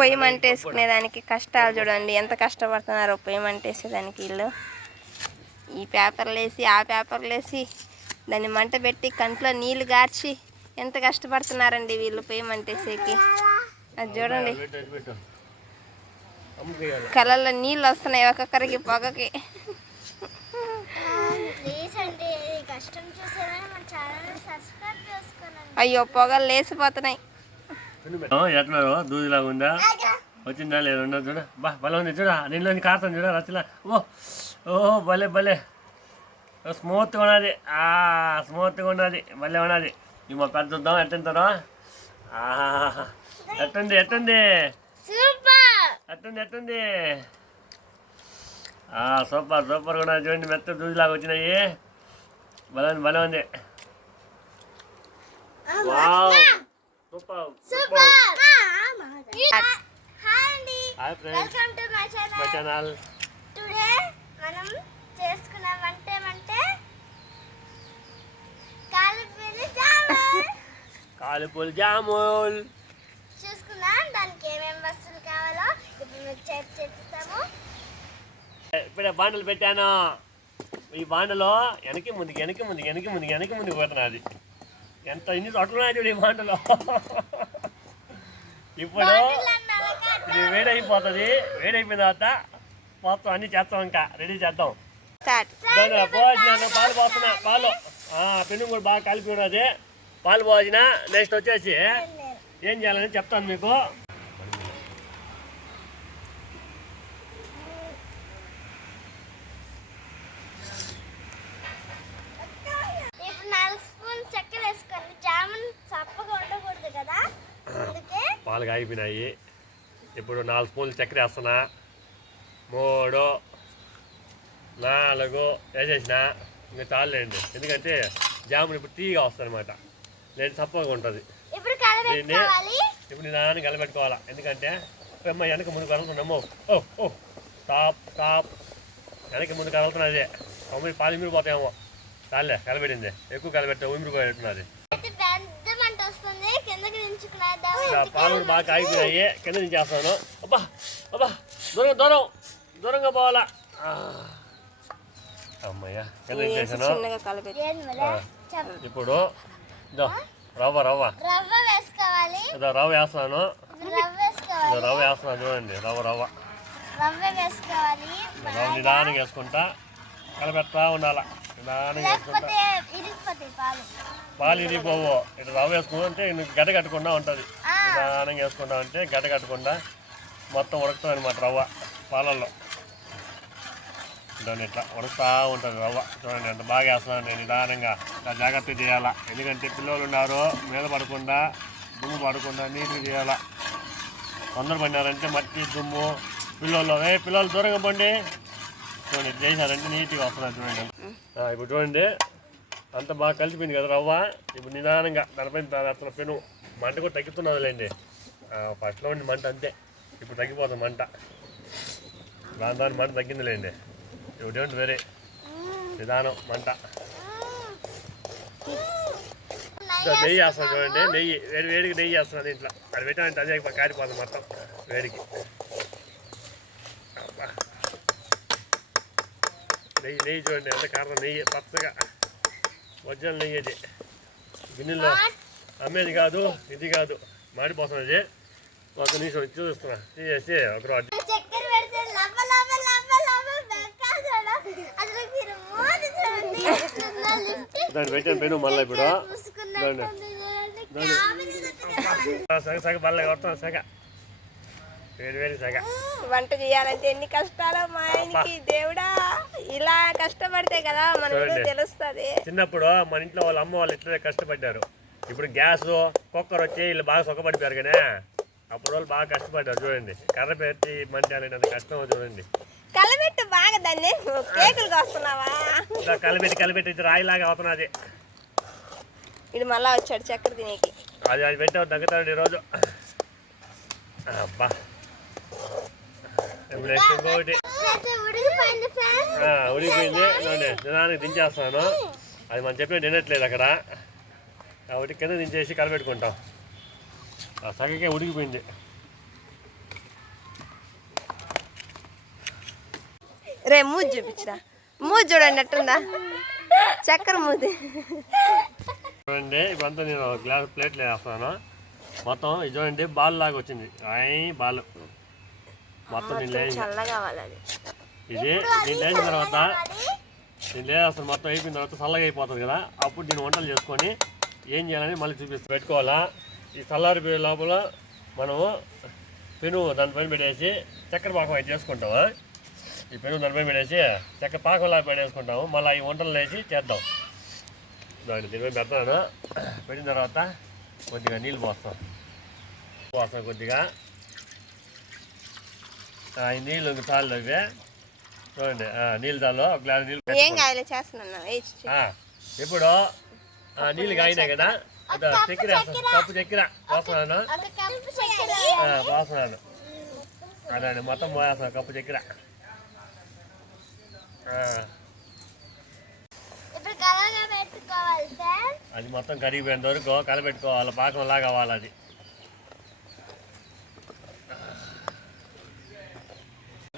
పొయ్యి మంటేసుకునేదానికి కష్టాలు చూడండి, ఎంత కష్టపడుతున్నారో పొయ్యి మంటేసేదానికి వీళ్ళు. ఈ పేపర్లు వేసి ఆ పేపర్లు వేసి దాన్ని మంట పెట్టి కంట్లో నీళ్లు గార్చి ఎంత కష్టపడుతున్నారండి వీళ్ళు పొయ్యి మంటేసేకి. అది చూడండి, కళ్ళల్లో నీళ్ళు వస్తున్నాయి ఒక్కొక్కరికి పొగకి. అయ్యో పొగలు లేసిపోతున్నాయి. ఎట్లా దూదిలాగా ఉందా, వచ్చిందా లేదు ఉండదు చూడ. బా భలే ఉంది చూడ, నీళ్ళని కారుతాను చూడ రచ్చలా. ఓ భలే భలే స్మూత్గా ఉన్నది, స్మూత్గా ఉన్నది, భలే ఉన్నది. ఇవి మా పెద్ద చూద్దాం ఎట్టుంటారో. ఎట్టుంది ఎట్టుంది ఎట్టుంది ఎట్టుంది సూపర్ సూపర్గా ఉన్నది చూడండి, మెత్త దూదిలాగా వచ్చినాయి. భలే ఉంది భలే ఉంది. Wow super super. Hi friends, my channel. Today మనం చేసుకున్న వంట ఏమంటే కాలిపూలు జాములు. చూసుకుందాం దానికి ఏమేమి వస్తువులు కావాలో ఇప్పుడు మీకు చేపిస్తాము. ఇప్పుడే బాండలు పెట్టాను. ఈ బాండలో వెనక్కి ముందుకు వెనక్కి ముందుకు వెనక్కి ముందుకు వెనక్కి ముందుకు పోతున్నది. ఎంత ఇన్ని చోట్లున్నాయి చూడు ఈ బాండలో. ఇప్పుడు ఇది వేడైపోతుంది. వేడైపోయిన తర్వాత మొత్తం అన్నీ చేస్తాం, ఇంకా రెడీ చేద్దాం. పాలు పోస్తున్నా, పాలు పెను కూడా బాగా కలిపి ఉన్నది. పాలు పోసిన నెక్స్ట్ వచ్చేసి ఏం చేయాలని చెప్తాను మీకు. పాలు కాగిపోయినాయి. ఇప్పుడు 4 స్పూన్లు చక్కెర వేస్తున్నా. 3 4 వేసేసిన. ఇంకా చాలండి, ఎందుకంటే జామున్ ఇప్పుడు తీగా వస్తుంది అనమాట, లేదు చప్పగా ఉంటుంది. ఇప్పుడు నాన్న కలబెట్టుకోవాలా, ఎందుకంటే అమ్మ వెనక ముందు కలుగుతున్నాము. ఓ టాప్ టాప్ వెనక ముందు కలుగుతున్నది. అమ్మ పాలు ఇమిరిపోతాయేమో. చాలే కలబెట్టింది, ఎక్కువ కలబెట్టే ఉమిరిపోయినట్టున్నది. పాలు బాగా కాగిపోయినాయి, కింద దించేస్తాను. అబ్బా అబ్బా దూరం దూరం దూరంగా పోవాలా. అమ్మయ్య కింద దించేసాను. ఇప్పుడు రవ్వ రవ్వ రవ్వ వేస్తున్నాను. రవ్వ వేస్తున్నాను చూడండి, రవ్వ రవ్వ రవ్వ నిదానంగా వేసుకుంటా కలపెడతా ఉండాలా. నిదానంగా వేసుకుంటా. పాలు ఇరిగిపోవు. ఇట్లా రవ్వ వేసుకుంటే గడ్డ కట్టకుండా ఉంటుంది. నిదానంగా వేసుకుంటా ఉంటే గడ్డ కట్టకుండా మొత్తం ఉడుకుతుంది అనమాట రవ్వ పాలల్లో. దాన్ని ఇట్లా ఉడుకుతూ ఉంటుంది రవ్వ. చూడండి ఎంత బాగా వేస్తున్నాను నేను. నిదానంగా జాగ్రత్త చేయాలా, ఎందుకంటే పిల్లలు ఉన్నారు, మీద పడకుండా దుమ్ము పడకుండా నీట్గా చేయాలా. తొందర పడినారంటే మట్టి దుమ్ము పిల్లలు దూరంగా పండి. చూడండి చేశారంటే నీట్గా వస్తున్నారు చూడండి. ఇప్పుడు చూడండి అంత బాగా కలిసిపోయింది కదా రవ్వ. ఇప్పుడు నిదానంగా దానిపైన అసలు పెను మంట కూడా తగ్గుతున్నదిలేండి. ఫస్ట్లో ఉండి మంట అంతే, ఇప్పుడు తగ్గిపోతుంది మంట. దాని మంట తగ్గిందిలేండి. ఇప్పుడు వేరే నిదానం మంట. నెయ్యి వేస్తున్నాను చూడండి, నెయ్యి వేడికి నెయ్యి వేస్తున్నాను దీంట్లో. అది పెట్టాలంటే అదే కారిపోతుంది మొత్తం వేడికి. నెయ్యి చూడండి ఎంత కారణం. నెయ్యి పచ్చగా ఒరిజినల్ నెయ్యి. అది గిన్నెలో అమ్మేది కాదు, ఇది కాదు, మాడిపోతున్నది. ఒక నిమిషం చూస్తున్నా తీసేసి ఒక రోజు దాన్ని పెట్టాను పెను. మళ్ళీ ఇప్పుడు సగ బల్ల కొడుతున్నాను. సగ వేడి సగ. వంట చేయాలంటే ఎన్ని కష్టాలు మా ఆయనకి. దేవుడా, ఇలా కష్టపడితే కదా మనకు తెలుస్తుంది. చిన్నప్పుడు మన ఇంట్లో వాళ్ళ అమ్మ వాళ్ళు ఇట్లనే కష్టపడ్డారు. ఇప్పుడు గ్యాస్ కుక్కర్ వచ్చి వీళ్ళు బాగా సొక్కపడిపోయారు కానీ అప్పుడు వాళ్ళు బాగా కష్టపడ్డారు. చూడండి కర్ర పెట్టి మంచి అంత కష్టం. చూడండి కలబెట్టు బాగా, దాన్ని కేకులు కోస్తున్నావా? కలబెట్టి రాయిలాగా అవుతున్నది. ఇది మళ్ళా వచ్చాడు చక్కెర తినేకి. అది పెట్టావు తగ్గుతాడు ఈరోజు. అబ్బా ఇంకోటి ఉడికిపోయింది. నిదానికి దించేస్తాను. అది మనం చెప్పిన తినట్లేదు అక్కడ. కాబట్టి కింద దించేసి కలపెట్టుకుంటాం. ఆ సగకే ఉడికిపోయింది. రే మూజ్ చూపించరా, మూజ్ చూడండి ఎట్టుందా, చక్కెర మూది. చూడండి ఇప్పుడంతా నేను గ్లాస్ ప్లేట్లు వేస్తున్నాను. మొత్తం ఇది చూడండి బాల్ లాగా వచ్చింది. బాల్ మొత్తం చల్లగా కావాలి అది. ఇది దీన్ని వేసిన తర్వాత దీన్ని వేస్తాను. మొత్తం అయిపోయిన తర్వాత చల్లగా అయిపోతుంది కదా, అప్పుడు దీన్ని వంటలు చేసుకొని ఏం చేయాలని మళ్ళీ చూపిస్తూ పెట్టుకోవాలా. ఈ చల్లారిపోయే లోపల మనము పెను దానిపైన పెట్టేసి చక్కెర పాకం అయితే చేసుకుంటాము. ఈ పెను దానిపైన పెట్టేసి చక్కెర పాకంలా పెట్టేసుకుంటాము. మళ్ళీ ఈ వంటలు వేసి చేద్దాం. దీనిపైన పెడతాను. పెట్టిన తర్వాత కొద్దిగా నీళ్ళు పోస్తాం కొద్దిగా. ఈ నీళ్ళు చాలు అవి చూడండి. నీళ్ళు చాలు, ఒక గ్లాస్ నీళ్ళు. ఏం కాయలే చేస్తున్నాను. ఇప్పుడు నీళ్ళు కాయినాయి కదా, చక్కెర కప్పు చక్కెర పోస్తున్నాను. పోస్తున్నాను అదే మొత్తం పోయేస్తున్నాను కప్పు చక్కెర. అది మొత్తం కరిగిపోయేంత వరకు కలపెట్టుకోవాలి. పాకంలా కావాలి అది.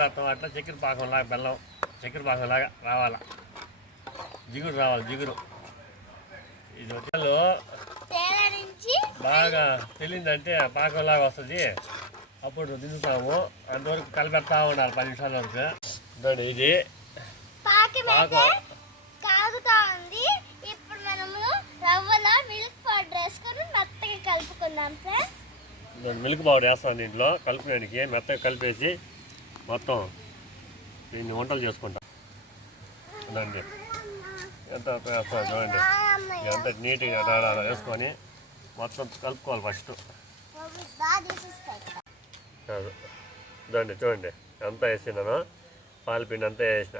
పెడతాం అట్లా చక్కెర పాకంలాగా, బెల్లం చక్కెర పాకంలాగా రావాలా, జిగురు రావాలి, జిగురు. ఇది వచ్చాలు బాగా తెలియదంటే పాకంలాగా వస్తుంది. అప్పుడు దించుతాము. అంతవరకు కలిపెడతా ఉండాలి 10 నిమిషాల వరకు. ఇది పాకం కాగుతా ఉంది. ఇప్పుడు మనము రవ్వలో మిల్క్ పౌడర్ వేసుకొని మెత్తగా కలుపుకుందాం ఫ్రెండ్స్. మిల్క్ పౌడర్ వేస్తాను దీంట్లో కలుపుకోవడానికి. మెత్తగా కలిపేసి మొత్తం దీన్ని వంటలు చేసుకుంటాం. చూడండి ఎంత వేస్తాను చూడండి. ఎంత నీట్గా అలా వేసుకొని మొత్తం కలుపుకోవాలి ఫస్ట్. చూడండి చూడండి అంతా వేసినాను. పాలపిండి అంతా వేసిన,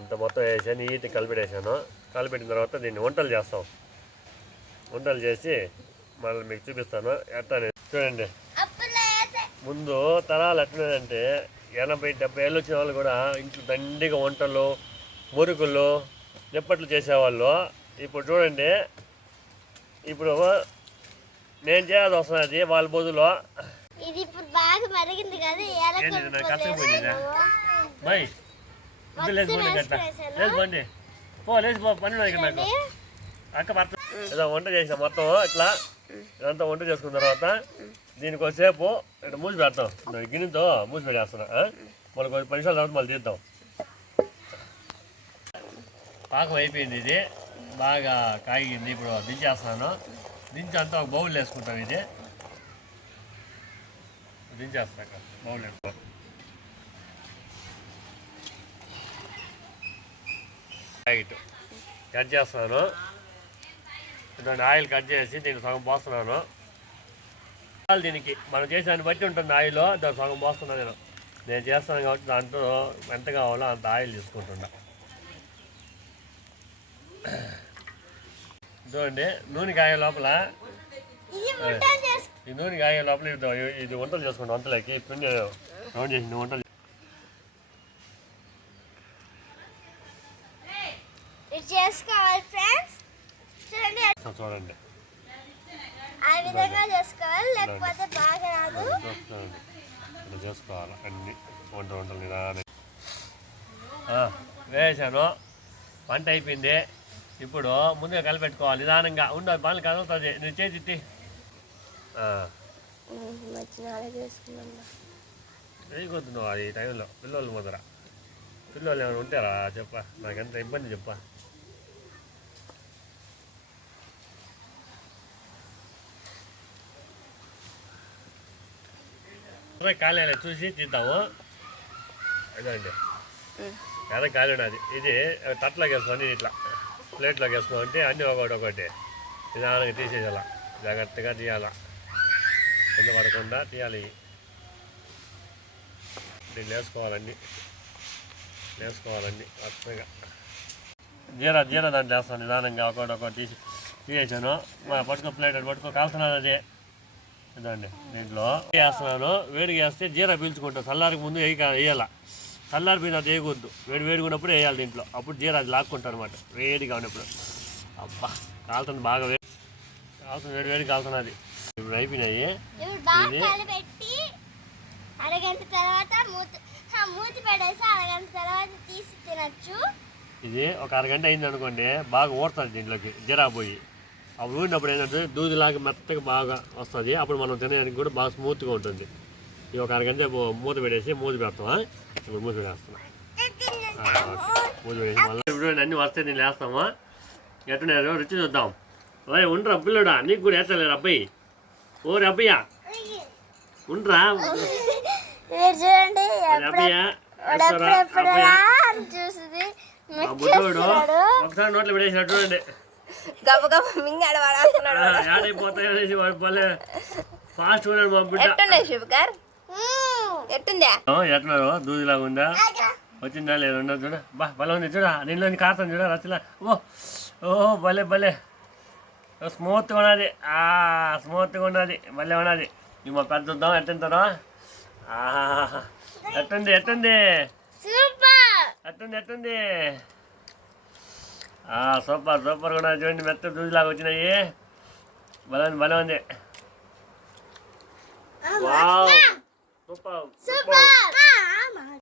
అంత మొత్తం వేసి నీట్గా కలిపెట్టేసాను. కలిపెట్టిన తర్వాత దీన్ని వంటలు చేస్తాం. వంటలు చేసి మళ్ళీ మీకు చూపిస్తాను ఎట్లా. చూడండి ముందు తరాలు ఎట్లున్నాయంటే 80-70 ఏళ్ళు వచ్చిన వాళ్ళు కూడా ఇంట్లో దండిగా వంటలు, మురుకులు, నిప్పట్లు చేసేవాళ్ళు. ఇప్పుడు చూడండి, ఇప్పుడు నేను చేయాల్సి వస్తున్నది వాళ్ళ బదులు. ఇది ఇప్పుడు బాగా మరిగింది కదా, కష్టపోయింది బాయ్. లేచిపోండి అట్లా లేచిపోండి, లేచిపో పని నాకు అక్క భర్త. ఏదో వంట చేసిన మొత్తం ఇట్లా ఇదంతా వంట చేసుకున్న తర్వాత దీనికి ఒకసేపు ఇట్లా మూసి పెడతాం. గిన్నెతో మూసి పెట్టేస్తున్నా. మళ్ళీ 10 నిమిషాల తర్వాత మళ్ళీ తీద్దాం. పాకం అయిపోయింది. ఇది బాగా కాగింది. ఇప్పుడు దించేస్తున్నాను. దించి అంతా ఒక బౌల్ వేసుకుంటాం. ఇది దించేస్తాక బౌల్ వేసుకో. కట్ చేస్తున్నాను. దాన్ని ఆయిల్ కట్ చేసి దీనికి సగం పోస్తున్నాను. దీనికి మనం చేసేదాన్ని బట్టి ఉంటుంది ఆయిల్. దాన్ని సగం పోస్తున్నాను. నేను చేస్తాను కాబట్టి దాంట్లో ఎంత కావాలో అంత ఆయిల్ తీసుకుంటున్నా. చూడండి నూనె కాయ లోపల, ఈ నూనె కాయ లోపల ఇది వంటలు చేసుకుంటాం. వంటలకి పిండి రౌండ్ చేసింది వంటలు చేసుకోవాలి ఫ్రెండ్స్. చూడండి ఆ విధంగా చేసుకోవాలి, లేకపోతే బాగా రాదు. ఇలా చేసుకోవాలి అన్ని వంటలు నిదానం వేసాను. వంట అయిపోయింది. ఇప్పుడు ముందుగా కలిపెట్టుకోవాలి నిదానంగా. ఉండదు పనులు కదులుతుంది. నేను చేతి వేయకొద్దు నువ్వు ఈ టైంలో. పిల్లలు ముందర పిల్లలు ఏమైనా ఉంటారా చెప్పా, నాకు ఎంత ఇబ్బంది చెప్పా. కాలేనా చూసి తీద్దాము. అదండి ఎర్ర కాలి ఉన్నది. ఇది తట్లోకి వేసుకొని ఇట్లా ప్లేట్లోకి వేసుకోమంటే అన్నీ ఒకటి నిదానంగా తీసేయాల. జాగ్రత్తగా తీయాలా, కింద పడకుండా తీయాలి. దీన్ని వేసుకోవాలండి వరుసగా. జీరా దాంట్లో వేస్తాను నిదానంగా. ఒకటి తీసేసాను. పట్టుకో ప్లేట్ పట్టుకో కాల్తున్నాను. అదే ఇదండి దీంట్లో వేస్తున్నాను. వేడిగా వేస్తే జీరా పీల్చుకుంటాం. చల్లారికి ముందు వేయాల. చల్లారిపోయిన అది వేయకూడదు. వేడిగా ఉన్నప్పుడు వేయాలి దీంట్లో. అప్పుడు జీరా అది లాక్కుంటారు అనమాట. వేడిగా ఉన్నప్పుడు అబ్బా కాలుతుంది బాగా కాలుతుంది, వేడి కాలుతున్నది. ఇప్పుడు అయిపోయినాయి. ఇప్పుడు బాగా కలిపెట్టి అరగంట తర్వాత మూతి పెడేసి అరగంట తర్వాత తీసి తినచ్చు. ఇది ఒక అరగంట అయింది అనుకోండి, బాగా ఊడుతుంది దీంట్లోకి జీరా పోయి. అప్పుడు ఊడినప్పుడు ఏంటంటే దూదిలాగా మెత్తగా బాగా వస్తుంది. అప్పుడు మనం తినడానికి కూడా బాగా స్మూత్గా ఉంటుంది. ఇది ఒక అరగంట మూత పెడేసి మూత పెడతామా? ఇప్పుడు మూత పెడేస్తున్నాం. మూత పెడేసి మళ్ళీ ఇప్పుడు అన్నీ వస్తాయి, నేను వేస్తామా? ఎట్టున్నారు రుచి చూద్దాం. ఓయ్ ఉండరా పిల్లడా, నీకు కూడా వేస్తలేరు అబ్బాయి. ఓరే అబ్బయ్యా ఉండరా చూడండి అబ్బయ్యా చూసింది బుడ్డోడు ఒకసారి నోట్లో పెడేసినట్టు చూడండి. గబ గబ మింగాడు వాడేస్తున్నాడు. ఏడైపోతాయి వాడు భలే ఫాస్ట్ ఉన్నాడు మా బిడ్డ. ఎట్టున్నాయి శుభకర్? ఎట్టుందా? ఎట్లున్నారు? దూదిలాగా ఉందా? వచ్చిందా లేదా? ఉండదు చూడ. బా భలే ఉంది చూడ. దీనిలో కాస్తాను చూడ రచల. ఓహో భలే భలే స్మూత్గా ఉన్నది. స్మూత్గా ఉన్నది, భలే ఉన్నది. ఇవి మా పెద్ద చూద్దాం ఎట్టుంటారో. ఎట్టుంది ఎట్టుంది ఎట్టుంది ఎట్టుంది? సూపర్ సూపర్గా ఉన్నది చూడండి. మెత్త దూదిలాగా వచ్చినాయి. భలే ఉంది భలే ఉంది. Wow super super.